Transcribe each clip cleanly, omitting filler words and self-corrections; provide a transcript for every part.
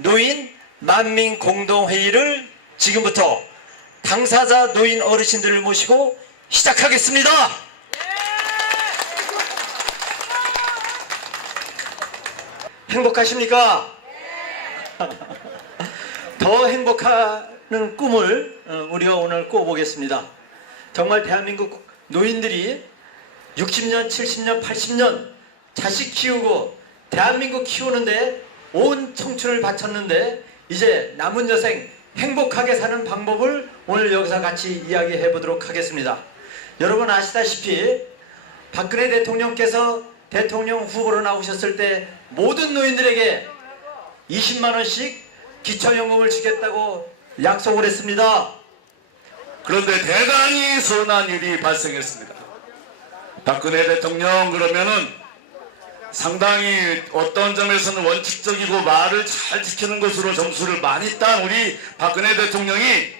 노인 만민공동회의를 지금부터 당사자 노인 어르신들을 모시고 시작하겠습니다. 행복하십니까? 더 행복하는 꿈을 우리가 오늘 꿔보겠습니다. 정말 대한민국 노인들이 60년, 70년, 80년 자식 키우고 대한민국 키우는데 온 청춘을 바쳤는데 이제 남은 여생 행복하게 사는 방법을 오늘 여기서 같이 이야기해 보도록 하겠습니다. 여러분 아시다시피 박근혜 대통령께서 대통령 후보로 나오셨을 때 모든 노인들에게 20만원씩 기초연금을 주겠다고 약속을 했습니다. 그런데 대단히 선한 일이 발생했습니다. 박근혜 대통령 그러면은 상당히 어떤 점에서는 원칙적이고 말을 잘 지키는 것으로 점수를 많이 딴 우리 박근혜 대통령이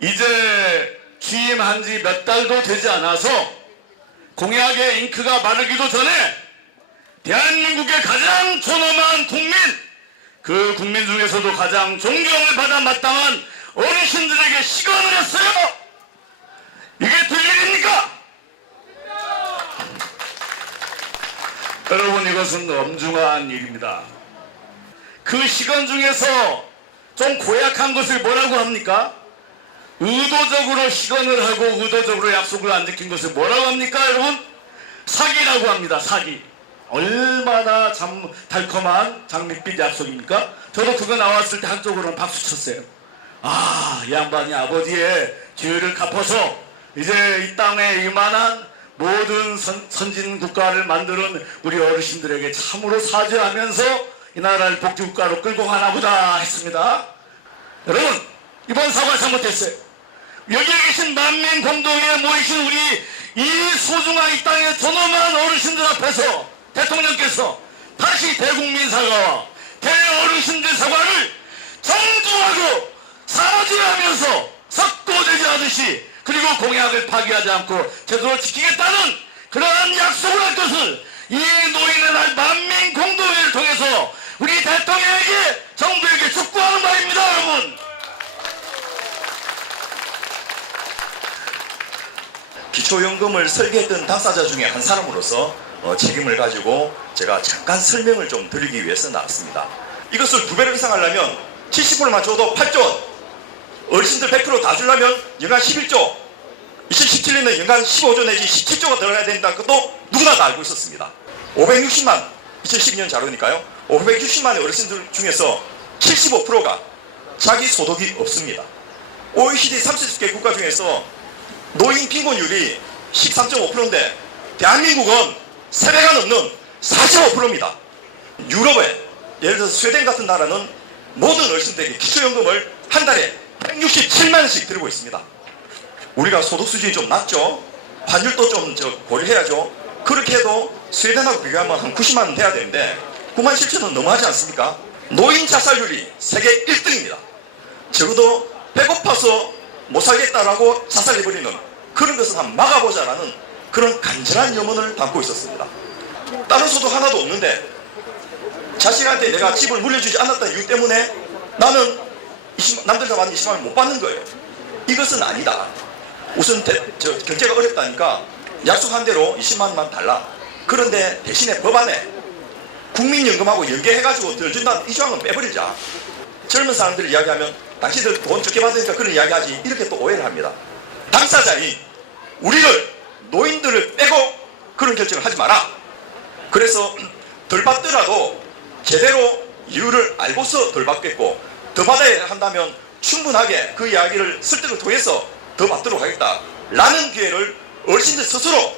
이제 취임한 지 몇 달도 되지 않아서 공약의 잉크가 마르기도 전에 대한민국의 가장 존엄한 국민, 그 국민 중에서도 가장 존경을 받아 마땅한 어르신들에게 시간을 했어요. 이게 될 일입니까? 여러분, 이것은 엄중한 일입니다. 그 시간 중에서 좀 고약한 것을 뭐라고 합니까? 의도적으로 시간을 하고 의도적으로 약속을 안 지킨 것을 뭐라고 합니까, 여러분? 사기라고 합니다. 사기. 얼마나 달콤한 장밋빛 약속입니까? 저도 그거 나왔을 때 한쪽으로는 박수 쳤어요. 아, 이 양반이 아버지의 죄를 갚아서 이제 이 땅에 이만한 모든 선진 국가를 만드는 우리 어르신들에게 참으로 사죄하면서 이 나라를 복지국가로 끌고 가나 보다 했습니다. 여러분, 이번 사과 잘못했어요. 여기에 계신 만민공동회에 모이신 우리 이 소중한 이 땅의 존엄한 어르신들 앞에서 대통령께서 다시 대국민 사과와 대어르신들 사과를 정중하고 사죄하면서 석고되지 않듯이 그리고 공약을 파기하지 않고 제대로 지키겠다는 그러한 약속을 할 것을 이 노인의 날 만민공동회를 통해서 우리 대통령에게 정부에게 촉구하는 바입니다. 여러분, 기초연금을 설계했던 당사자 중에 한 사람으로서 책임을 가지고 제가 잠깐 설명을 좀 드리기 위해서 나왔습니다. 이것을 2배로 이상 하려면 70%만 줘도 8조 원, 어르신들 100% 다 주려면 연간 11조, 2017년에 연간 15조 내지 17조가 들어가야 된다는 것도 누구나 다 알고 있었습니다. 560만, 2012년 자료니까요. 560만의 어르신들 중에서 75%가 자기 소득이 없습니다. OECD 30개 국가 중에서 노인 빈곤율이 13.5%인데 대한민국은 3배가 넘는 45%입니다. 유럽에 예를 들어서 스웨덴 같은 나라는 모든 어르신들에게 기초연금을 한 달에 167만 원씩 드리고 있습니다. 우리가 소득 수준이 좀 낮죠. 환율도 좀 고려해야죠. 그렇게 해도 스웨덴하고 비교하면 한 90만 원 돼야 되는데 9만 7천 원 너무하지 않습니까? 노인 자살률이 세계 1등입니다. 적어도 배고파서 못 살겠다라고 자살해버리는 그런 것을 한번 막아보자라는 그런 간절한 염원을 담고 있었습니다. 다른 소득 하나도 없는데 자식한테 내가 집을 물려주지 않았다는 이유 때문에 나는 남들과 받는 20만 원 못 받는 거예요. 이것은 아니다. 우선 경제가 어렵다니까 약속한 대로 20만 원만 달라. 그런데 대신에 법안에 국민연금하고 연계해가지고 덜 준다는 이 조항은 빼버리자. 젊은 사람들 이야기하면 당신들 돈 적게 받으니까 그런 이야기하지, 이렇게 또 오해를 합니다. 당사자인 우리를, 노인들을 빼고 그런 결정을 하지 마라. 그래서 덜 받더라도 제대로 이유를 알고서 덜 받겠고, 더 받아야 한다면 충분하게 그 이야기를 설득을 통해서 더 받도록 하겠다 라는 기회를 어르신들 스스로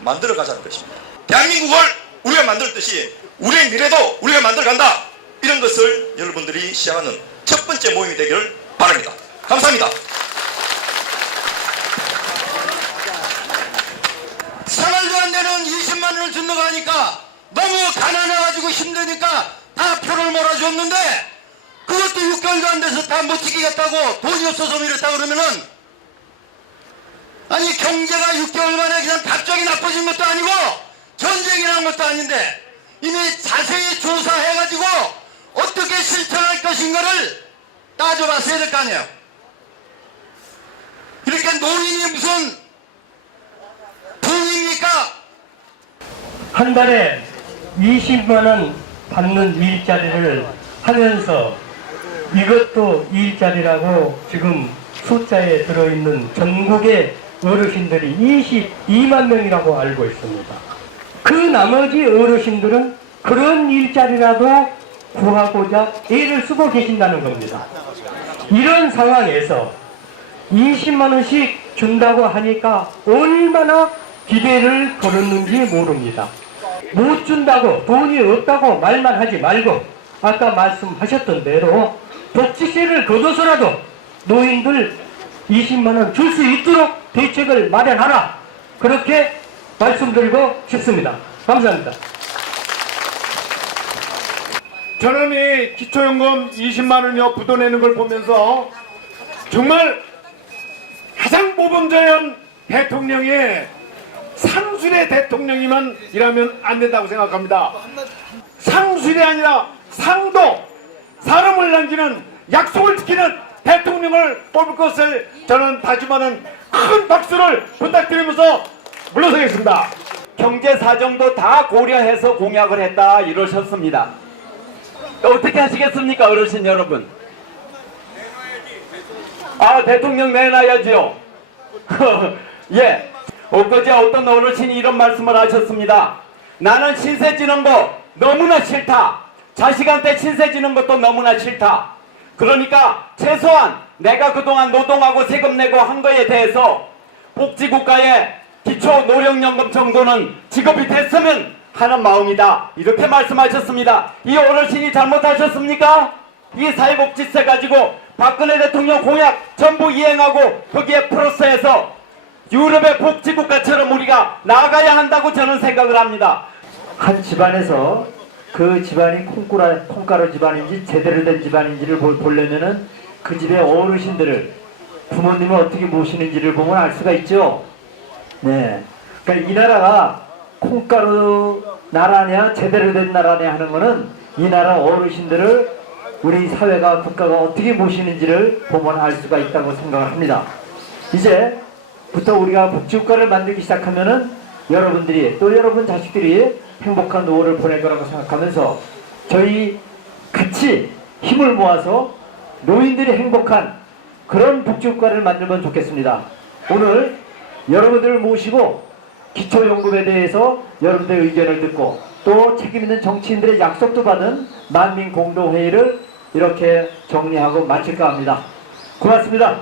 만들어 가자는 것입니다. 대한민국을 우리가 만들었듯이 우리의 미래도 우리가 만들어 간다, 이런 것을 여러분들이 시작하는 첫 번째 모임이 되기를 바랍니다. 감사합니다. 생활도 안 되는 20만 원을 준다고 하니까 너무 가난해가지고 힘드니까 다 표를 몰아줬는데 그것도 6개월도 안 돼서 다 못 지키겠다고 돈이 없어서 이랬다 그러면은, 아니 경제가 6개월 만에 그냥 갑자기 나빠진 것도 아니고 전쟁이 난 것도 아닌데 이미 자세히 조사해가지고 어떻게 실천할 것인가를 따져봤어야 될 거 아니에요. 이렇게 노인이 무슨 부입니까? 한 달에 20만 원 받는 일자리를 하면서 이것도 일자리라고 지금 숫자에 들어있는 전국의 어르신들이 22만 명이라고 알고 있습니다. 그 나머지 어르신들은 그런 일자리라도 구하고자 애를 쓰고 계신다는 겁니다. 이런 상황에서 20만 원씩 준다고 하니까 얼마나 기대를 걸었는지 모릅니다. 못 준다고, 돈이 없다고 말만 하지 말고 아까 말씀하셨던 대로 복지세를 걷어서라도 노인들 20만 원 줄 수 있도록 대책을 마련하라, 그렇게 말씀드리고 싶습니다. 감사합니다. 저는 이 기초연금 20만 원여 부도내는 걸 보면서 정말 가장 모범자연 대통령의 상술의 대통령이만 일하면 안 된다고 생각합니다. 상술이 아니라 상도, 사람을 남기는 약속을 지키는 대통령을 뽑을 것을 저는 다짐하는 큰 박수를 부탁드리면서 물러서겠습니다. 경제 사정도 다 고려해서 공약을 했다 이러셨습니다. 어떻게 하시겠습니까, 어르신 여러분? 아, 대통령 내놔야지요. 예, 엊그제 어떤 어르신이 이런 말씀을 하셨습니다. 나는 신세 지는 거 너무나 싫다. 자식한테 신세 지는 것도 너무나 싫다. 그러니까 최소한 내가 그동안 노동하고 세금 내고 한 거에 대해서 복지국가의 기초노령연금 정도는 지급이 됐으면 하는 마음이다, 이렇게 말씀하셨습니다. 이 어르신이 잘못하셨습니까? 이 사회복지세 가지고 박근혜 대통령 공약 전부 이행하고 거기에 플러스해서 유럽의 복지국가처럼 우리가 나아가야 한다고 저는 생각을 합니다. 한 집안에서 그 집안이 콩가루 집안인지 제대로 된 집안인지를 보려면은 그 집의 어르신들을, 부모님을 어떻게 모시는지를 보면 알 수가 있죠. 네. 그러니까 이 나라가 콩가루 나라냐 제대로 된 나라냐 하는 거는 이 나라 어르신들을 우리 사회가, 국가가 어떻게 모시는지를 보면 알 수가 있다고 생각을 합니다. 이제부터 우리가 복지국가를 만들기 시작하면은 여러분들이, 또 여러분 자식들이 행복한 노후를 보낼 거라고 생각하면서 저희 같이 힘을 모아서 노인들이 행복한 그런 복지국가를 만들면 좋겠습니다. 오늘 여러분들을 모시고 기초연금에 대해서 여러분들의 의견을 듣고 또 책임있는 정치인들의 약속도 받은 만민공동회의를 이렇게 정리하고 마칠까 합니다. 고맙습니다.